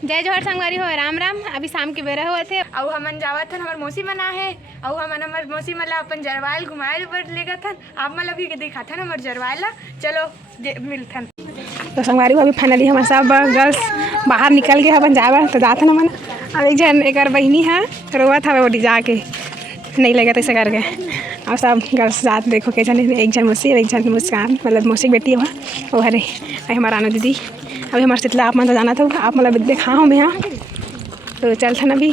जय जोहर संगवारी हो, राम राम। अभी शाम के बेरा हुए थे और हमन जावत हन, हमार मौसी मना है और हमन हमार मौसी मला अपन जरवाल घुमाए बर ले गथन। आप मतलब भी दिखाथन हमार जरवाल ला, चलो मिलथन। तो संगवारी हो अभी फाइनली हमारे सब गर्ल्स बाहर निकल के अपन जाए तो जाथन हमन। अब एक जन एक बहनी है रोवत हवे ओटी जाके नहीं लगे तो ऐसे करके, और सब गर्ल्स जात देखो के जन, एक जन मौसी और एक जन मुस्कान मतलब मौसी की बेटी है वो हरे हमारा रानू दीदी। अभी हमारे शीतला आप मन तो जाना था, आप मतलब देखा हूँ मैं यहाँ तो चल था अभी।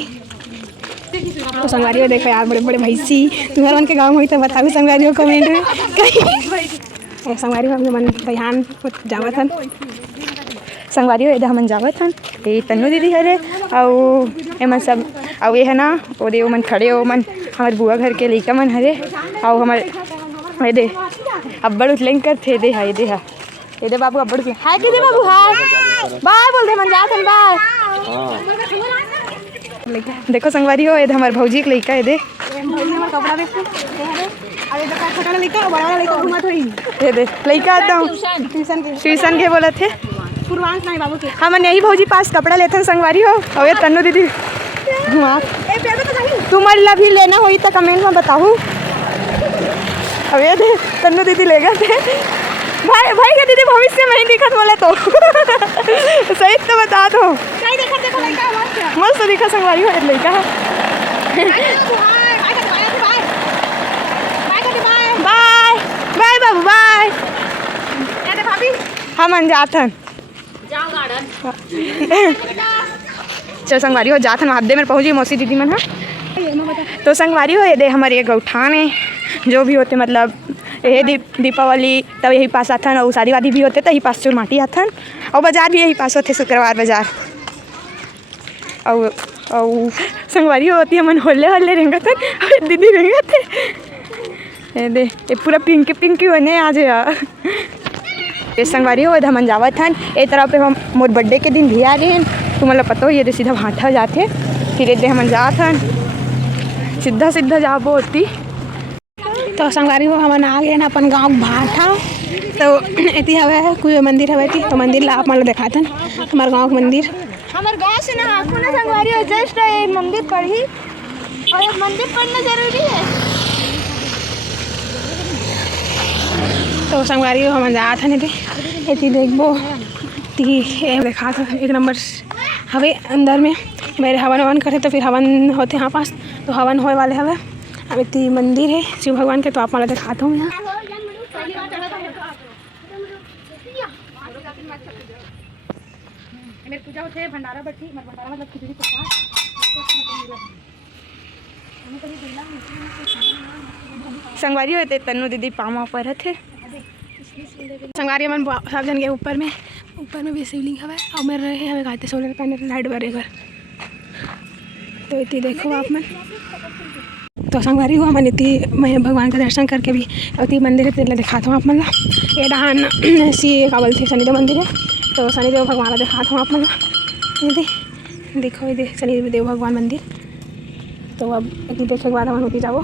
तो संगवारी हो देखो यार बड़े बड़े भैंसी तुम्हारे मन के गाँव में हुई तो बताओ संगवारी हो कमेंट में कहीं। संगवारी हो मन बयान जावत हन, संगवारी हो इधर हमन जावत हन। ये तन्नू दीदी हरे और एमन सब और ये है ना वो दे मन खड़े हो मन हमारे बुआ घर के लइका मन हरे और हमारे दे अब्बड़ उठलेंग कर थे दे हाय दे हा ये दे बाबू अब्बड़ हाय के दे बाबू हाय बाय बोल दे मन जात हन बाय। देखो संगवारी हो ये हमारे भौजी के लइका ये दे भौजी हमार कपड़ा देखो अरे देखा छोटा लइका और बड़ा लइका घुमत होई ये दे लइका एकदम ट्यूशन के बोलत थे पूर्वांश नहीं बाबू के। हमन यही भौजी पास कपड़ा लेथन संगवारी हो और ये तन्नू दीदी घुमा तुम्हारे भी लेना होई तो कमेंट में बताऊँ। अब ये दे तन्नू दीदी ले गए थे भाई भाई के दीदी भविष्य में ही दिखत बोले तो सही तो बता दो मस्त दिखा संगवारी हो लड़का बाय बाय बाबू बाय हम जाथन चल संगवारी हो जाथन हद्दे में पहुँची मौसी दीदी मन है। तो संगवारी हो ये दे हमारे गौठान है जो भी होते मतलब ये दीपावली तब यही पास आथन और शादी वादी भी होते तो यही पास चुरमाटी आथन और बाजार भी यही पास होते शुक्रवार बाजार और संगवारी होती है मन होले होले रेंगत और दीदी रेंगत ये दे ये पूरा पिंकी पिंकी बने आज यार। ये संगवारी हो हम जावत हन एक तरह पे हम मोर बर्थडे के दिन भी आ गए हैं तो मतलब पता हो ये दे सीधा भाठा जाते फिर ये हम जात हन सीधा सीधा जाबो होती। तो संगवारी हो हमन आ गए अपन गाँव भाठा तो इति हवे कोई मंदिर हवे थी तो मंदिर ला आप मन दिखाथन हमारे गाँव मंदिर हमारे गाँव से ना आखो ना संगवारी हो जस्ट मंदिर पढ़ी और मंदिर पढ़ना जरूरी है। तो संगवारी हो हमन जात हन इति देखबो ती देखा था एक नंबर हवे अंदर में मेरे हवन ववन करते तो फिर हवन होते यहाँ पास तो हवन होए वाले हवे। अब इतनी मंदिर है शिव भगवान के तो आप मैं दिखाता हूँ यहाँ। संगवारी होते तन्नू दीदी पामा पर थे संगवारी मन सब जन के ऊपर में भी शिवलिंग हवे और मेरे रहे हवे गाते सोलर पैनल लाइट बर घर तो इतनी देखो आप मन। तो संगवारी हो मन इतनी मैं भगवान का दर्शन करके भी इतनी मंदिर है तेल दिखाता हूँ आप मन ये डहान सी का बोलते शनिदेव मंदिर है तो शनिदेव भगवान का दिखाता हूँ आप मन ये देखो ये शनिदेव भगवान मंदिर। तो अब इतनी देखे के बाद हम होती जाओ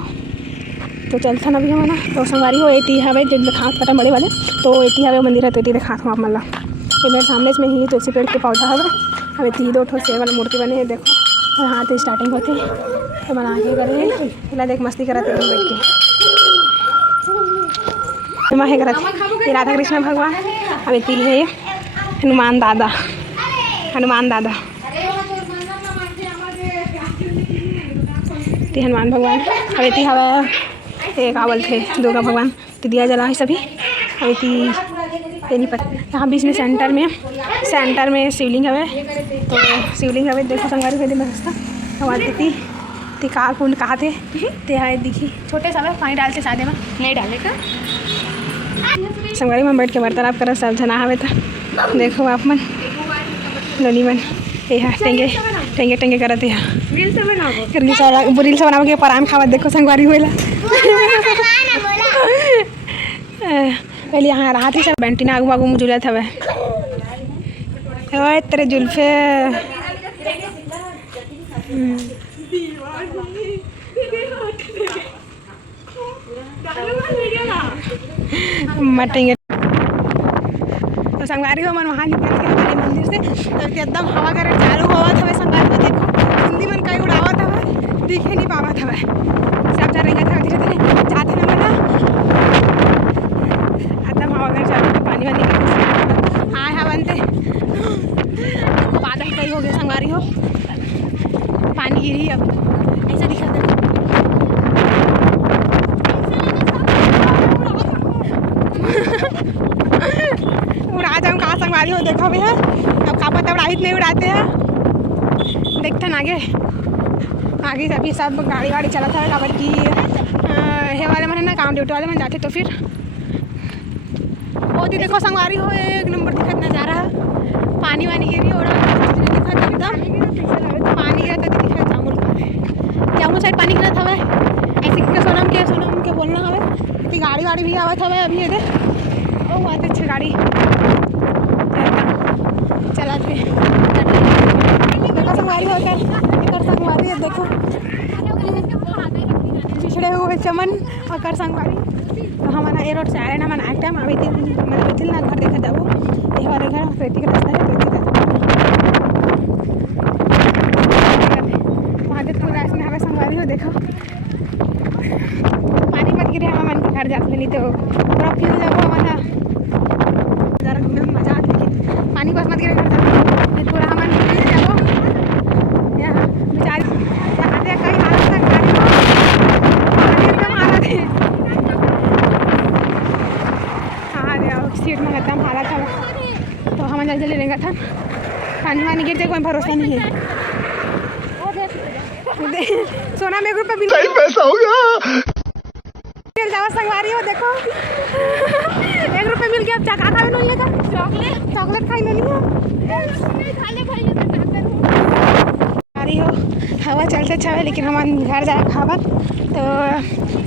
तो चलता ना भी हमारा। तो संगवारी हो इतनी हवे जो दिखात पटा बड़े वाले तो इतनी हवे मंदिर है तो इतनी दिखाता हूँ आप मन ये मेरे सामने में ही तुलसी पेड़ के पौधा हवे अब इतनी 2 ठो शेर वाला मूर्ति बने है देखो और हाथ स्टार्टिंग होते तो बना के करे फिलहाल देख मस्ती करते हैं बैठ के माहे करते राधा कृष्ण भगवान अब इतनी है हनुमान दादा हनुमान भगवान अब इतनी हवा एक आवल थे दुर्गा भगवान तो दिया जला है सभी अब इतनी नहीं पता यहाँ बीच में सेंटर में शिवलिंग हवे तो शिवलिंग हवे देखो संगवारी हो व्यवस्था हमारे इतनी कार कुंड कहा थे है दिखी छोटे सा पानी डालते शादी में नहीं डाले का संगवारी में बैठ के वार्तालाप कर सब जना हवे था देखो आप मन ननी मन ये टेंगे टेंगे करते हैं रील्स बनाओ के परान खावा देखो संगवारी होला पहले यहाँ रहा थी सब बेंटी आगू आगू में जुलत हवे तेरे जुल्फे मटेंगे तो संगवारी हो मन वहाँ निकल के हमारे मंदिर से। तो एकदम हवा करे चालू हुआ था वैसा बात में देखो हिंदी में कहीं उड़ावा था वह दिखे नहीं पावा था वह सब जा रहेगा था धीरे धीरे जाते ना मना एकदम हवा करे चालू पानी वानी के हाँ हाँ बनते बादल कहीं हो गया संगवारी हो पानी गिरी अब ऐसा दिखा था। उड़ा जाऊँ कहाँ संगवारी हो देखो भी है अब कहाँ पता उड़ाहित नहीं उड़ाते हैं देखते ना आगे अभी सब गाड़ी वाड़ी चला था काबर की हे वाले मन है ना काम ड्यूटी वाले मन जाते तो फिर वो दी देखो संगवारी हो एक नंबर दिखत नज़ारा पानी वानी गिरी और दिखा एकदम पानी गिरा तो दिखा जामुन साइड पानी गिरा था वह ऐसे कि सोनम के बोलना हवे इतनी गाड़ी वाड़ी भी आवत हवे अभी ये ओ बहुत अच्छी गाड़ी चला थे देखो संगवारी हो कर संगवारी है देखो पिछड़े हुए चमन और कर संगवारी तो हमारा ए रोड से आ रहे ना हमारा टाइम अभी मतलब थी ना घर देखा जाओ ये वाले घर प्रीति का रास्ता है प्रीति का वहाँ देखो रास्ते में हमें संगवारी हो देखो पानी मत गिरे हम मन के घर जाते नहीं तो पूरा फील जाओ हमारा ज़रा घूमने में मजा आती है पानी बस मत गिरे घर जाओ पूरा हम मन जाओ यहाँ बेचारी आते कहीं हालत तक गाड़ी पानी एकदम हालत है हाँ अरे सीट में एकदम हालत है तो हम जल्दी जल्दी लेंगे था पानी वानी गिर जाए कोई भरोसा नहीं है सोना में ग्रुप पे सही पैसा होगा जाओ संगवारी हो देखो 1 रुपये मिल गया अब क्या खा लो लेगा चॉकलेट खाई नहीं हो हवा चलते अच्छा है लेकिन हम घर जाए खावा तो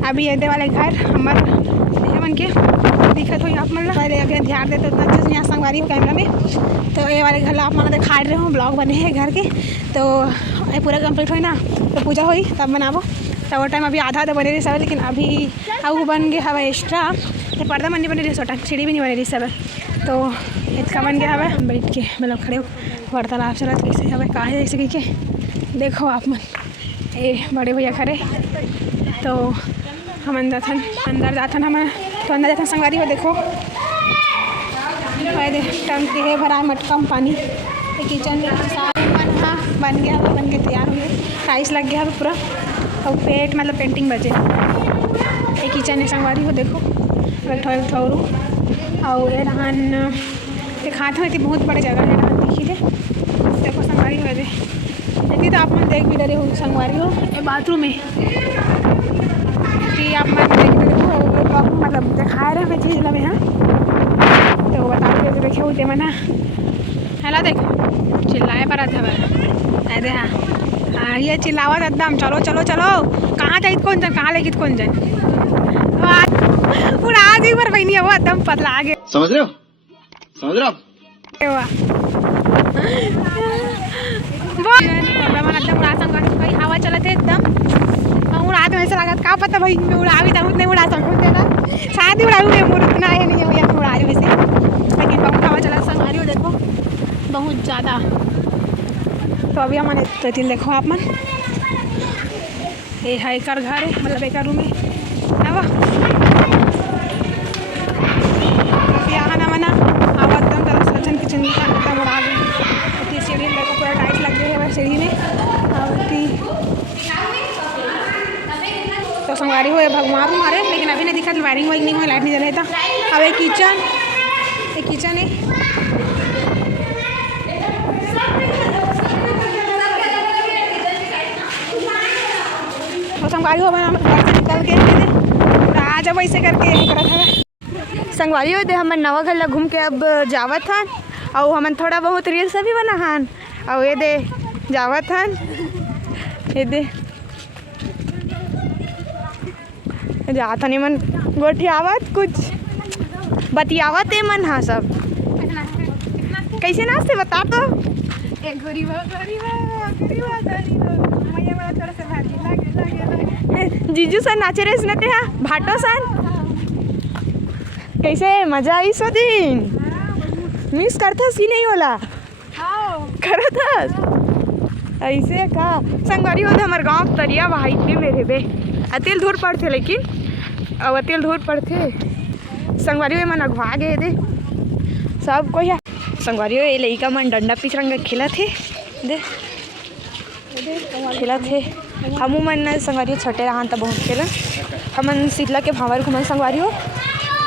अभी ये वाले घर हमारे मन के दिक्कत हुई आप मतलब पहले अगर ध्यान देते उतना अच्छे से यहाँ संगवारी हो कैमरा में तो ये वाले घर आप मतलब दिखा रहे हो ब्लॉग बने हैं घर के तो ये पूरा कंप्लीट हुई ना तो पूजा हुई तब बनाबो तो वो टाइम अभी आधा बने रही सब लेकिन अभी अब बन गया हवा एक्स्ट्रा तो पर्दा मन नहीं बने रही छोटा सीढ़ी भी नहीं बने रही सब तो इतना बन गया हवा बैठ के मतलब खड़े वार्तालाप चलत कैसे हवा काहे ऐसे के देखो आप मन ये बड़े भैया खड़े तो हम अंदर जाथन हम तो अंदर जाथन संगवारी हो देखो टंकी है भरा मटका में पानी किचन बन गया बन के तैयार हो गया टाइल्स लग गया पूरा और पेट मतलब पेंटिंग बचे एक किचन है संगवारी हो देखो ठहरू और ये नहान एक हाथ में बहुत बड़ी जगह है नहान देखी ले देखो संगवारी हो देखिए तो आप मन देख भी रहे हो संगवारी हो ये बाथरूम है कि आप मन देख रहे हो मतलब दिखा रहे हैं चीज़ लगे हैं तो बता के देखे होते मना हेला देख चिल्लाए पर अरे हाँ ये चिल्लावत एकदम चलो चलो चलो कहाँ जाइत कौन जन कहाँ लेकित कौन जन पूरा आज एक बार बहनी है वो एकदम पतला आगे समझ रहे हो एकदम उड़ा सकूँ भाई हवा चलते एकदम उड़ा तो ऐसा लगा क्या पता भाई मैं उड़ा भी जाऊँ नहीं उड़ा सकूँ ना शायद ही उड़ाऊँगे मुझे इतना है नहीं है उड़ा रही वैसे लेकिन बहुत हवा चला संगवारी हो देखो बहुत ज़्यादा तो अभी हमारे तो देखो आप मन ये है एक घर है मतलब एक रूम है वो यहाँ ना मना अब एकदम तरह सचन किचन एकदम उड़ा गई सीढ़ी देखो पूरा टाइल्स लग गई है सीढ़ी में तो संगवारी हो भगवान हमारे लेकिन अभी नहीं दिखा वायरिंग वायरिंग नहीं हुआ लाइट नहीं जले था अब एक किचन है तो संगवारी हो निकल के आ जाओ ऐसे करके यही करा था संगवारी हो दे हमन नवा घर ला घूम के अब जावत हन और हमन थोड़ा बहुत रील्स भी बना हन और ये दे जावत हन ये दे जात हन मन गोठियावत कुछ बतियावत है मन हाँ सब कैसे नाचते बता तो एक जीजू सर नाचे रहे सुनते हैं भाटो सर कैसे मजा आई सो दिन मिस करता सी नहीं होला करत हस ऐसे का संगवारी हो हमारे गाँव तरिया भाई थे मेरे बे अतिल दूर पड़ते लेकिन अब अतिल दूर पड़ते संगवारी हो मन अगवा गए दे सब कोई संगवारी हो ये लड़का मन डंडा पिचरंग खेला थे दे खेला थे हमू मन संगवारी छोटे रहा तो बहुत खेलन हमन शीतला के भावर घूमन संगवारी हो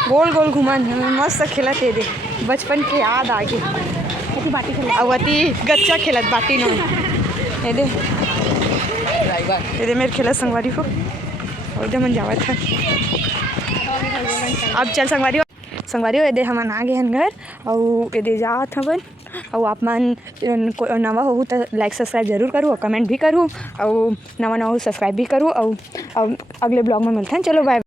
गोल गोल घूमन मस्त खेला थे दे बचपन के याद आ गए बाटी खेल अवती गच्चा खेलत बाटी नो ये दे मेरे खेला संगवारी हो और इधर मन जावत है अब चल संगवारी हो ये हमन आ गए हन घर और ये जात हवन और आप मन नवा हो तो लाइक सब्सक्राइब जरूर करूँ और कमेंट भी करूँ और नवा सब्सक्राइब भी करूँ और अगले ब्लॉग में मिलते हैं चलो बाय।